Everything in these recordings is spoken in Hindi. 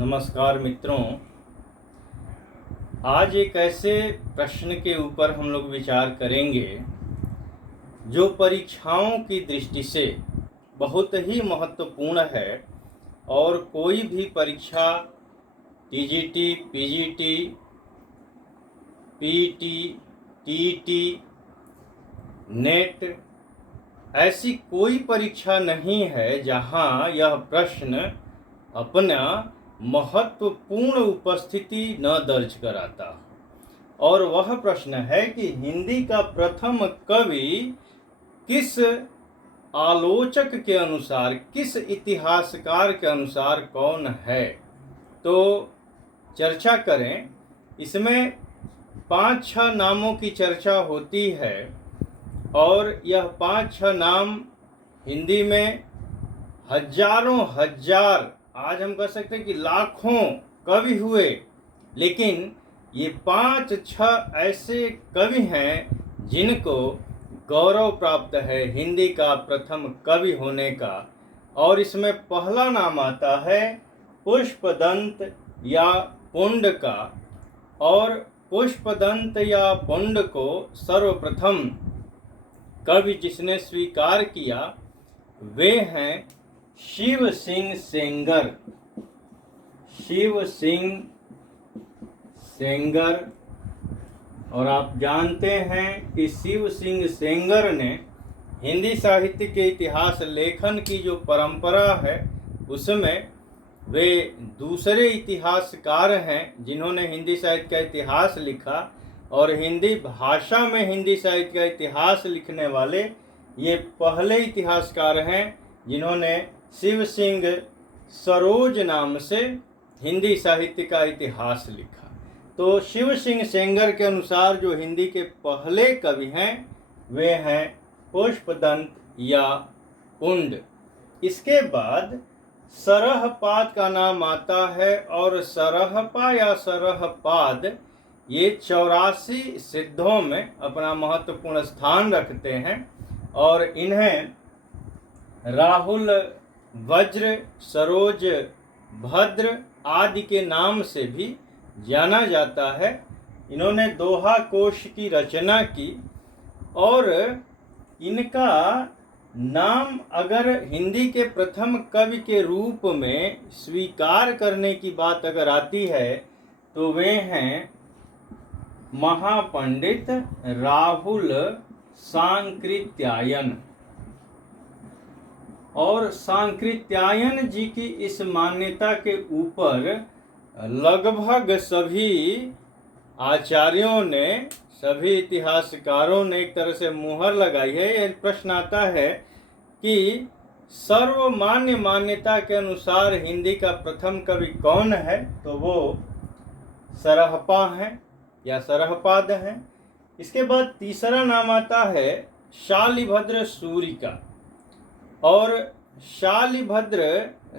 नमस्कार मित्रों। आज एक ऐसे प्रश्न के ऊपर हम लोग विचार करेंगे जो परीक्षाओं की दृष्टि से बहुत ही महत्वपूर्ण है और कोई भी परीक्षा TGT, PGT, PT, TT, net ऐसी कोई परीक्षा नहीं है जहां यह प्रश्न अपना महत्वपूर्ण उपस्थिति न दर्ज कराता। और वह प्रश्न है कि हिंदी का प्रथम कवि किस आलोचक के अनुसार, किस इतिहासकार के अनुसार कौन है। तो चर्चा करें। इसमें 5-6 नामों की चर्चा होती है और यह 5-6 नाम हिंदी में हजारों हजार, आज हम कह सकते हैं कि लाखों कवि हुए, लेकिन ये 5-6 ऐसे कवि हैं जिनको गौरव प्राप्त है हिंदी का प्रथम कवि होने का। और इसमें पहला नाम आता है पुष्पदंत या पुंड का। और पुष्पदंत या पुंड को सर्वप्रथम कवि जिसने स्वीकार किया वे हैं शिव सिंह सेंगर। शिव सिंह सेंगर। और आप जानते हैं कि शिव सिंह सेंगर ने हिंदी साहित्य के इतिहास लेखन की जो परंपरा है उसमें वे दूसरे इतिहासकार हैं जिन्होंने हिंदी साहित्य का इतिहास लिखा। और हिंदी भाषा में हिंदी साहित्य का इतिहास लिखने वाले ये पहले इतिहासकार हैं जिन्होंने शिव सिंह सरोज नाम से हिंदी साहित्य का इतिहास लिखा। तो शिव सिंह सेंगर के अनुसार जो हिंदी के पहले कवि हैं वे हैं पुष्पदंत या पुंड। इसके बाद सरहपाद का नाम आता है और सरहपा या सरहपाद ये 84 सिद्धों में अपना महत्वपूर्ण स्थान रखते हैं और इन्हें राहुल, वज्र, सरोज, भद्र आदि के नाम से भी जाना जाता है। इन्होंने दोहा कोश की रचना की और इनका नाम अगर हिंदी के प्रथम कवि के रूप में स्वीकार करने की बात अगर आती है तो वे हैं महापंडित राहुल सांकृत्यायन। और सांकृत्यायन जी की इस मान्यता के ऊपर लगभग सभी आचार्यों ने, सभी इतिहासकारों ने एक तरह से मुहर लगाई है। यह प्रश्न आता है कि सर्वमान्य मान्यता के अनुसार हिंदी का प्रथम कवि कौन है, तो वो सरहपा हैं या सरहपाद हैं। इसके बाद तीसरा नाम आता है शालिभद्र सूरि का। और शालिभद्र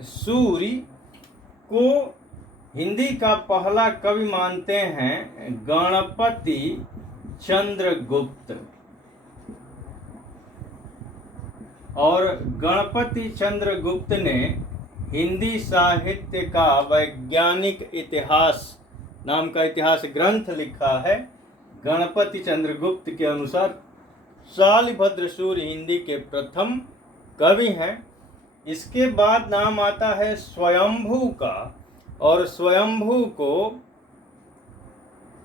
सूरि को हिंदी का पहला कवि मानते हैं गणपति चंद्रगुप्त। और गणपति चंद्रगुप्त ने हिंदी साहित्य का वैज्ञानिक इतिहास नाम का इतिहास ग्रंथ लिखा है। गणपति चंद्रगुप्त के अनुसार शालिभद्र सूरि हिंदी के प्रथम कवि हैं। इसके बाद नाम आता है स्वयंभू का। और स्वयंभू को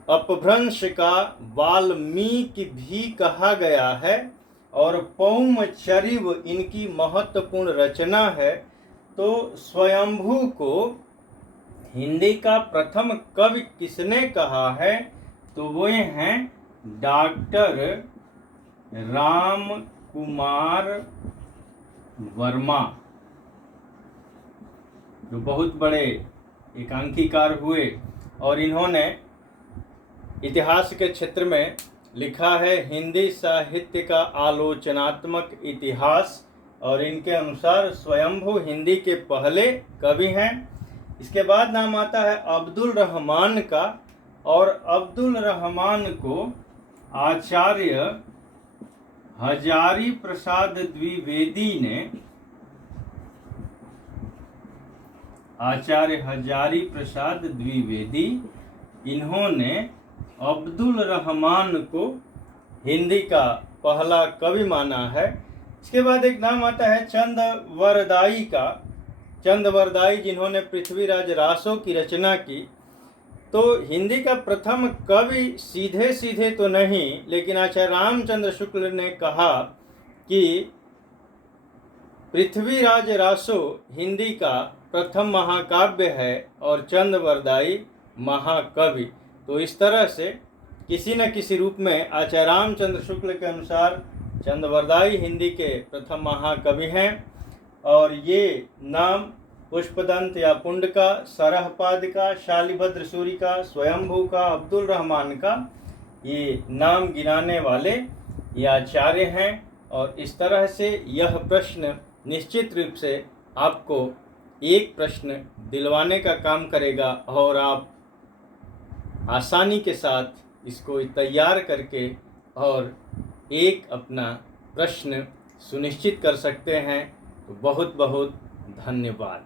अपभ्रंश का वाल्मीकि भी कहा गया है और पौमचरिव इनकी महत्वपूर्ण रचना है। तो स्वयंभू को हिंदी का प्रथम कवि किसने कहा है, तो वे हैं डॉक्टर राम कुमार वर्मा, जो बहुत बड़े एकांकीकार हुए। और इन्होंने इतिहास के क्षेत्र में लिखा है हिंदी साहित्य का आलोचनात्मक इतिहास। और इनके अनुसार स्वयंभू हिंदी के पहले कवि हैं। इसके बाद नाम आता है अब्दुल रहमान का। और अब्दुल रहमान को आचार्य हजारी प्रसाद द्विवेदी ने आचार्य हजारी प्रसाद द्विवेदी, इन्होंने अब्दुल रहमान को हिंदी का पहला कवि माना है। इसके बाद एक नाम आता है चंदवरदाई का। चंदवरदाई जिन्होंने पृथ्वीराज रासो की रचना की। तो हिंदी का प्रथम कवि सीधे सीधे तो नहीं, लेकिन आचार्य रामचंद्र शुक्ल ने कहा कि पृथ्वीराज रासो हिंदी का प्रथम महाकाव्य है और चंदवरदाई महाकवि। तो इस तरह से किसी न किसी रूप में आचार्य रामचंद्र शुक्ल के अनुसार चंदवरदाई हिंदी के प्रथम महाकवि हैं। और ये नाम पुष्पदंत या पुंड का, सरहपाद का, शालिभद्र सूरि का, स्वयंभू का, अब्दुल रहमान का, ये नाम गिनाने वाले ये आचार्य हैं। और इस तरह से यह प्रश्न निश्चित रूप से आपको एक प्रश्न दिलवाने का काम करेगा और आप आसानी के साथ इसको तैयार करके और एक अपना प्रश्न सुनिश्चित कर सकते हैं। तो बहुत बहुत धन्यवाद।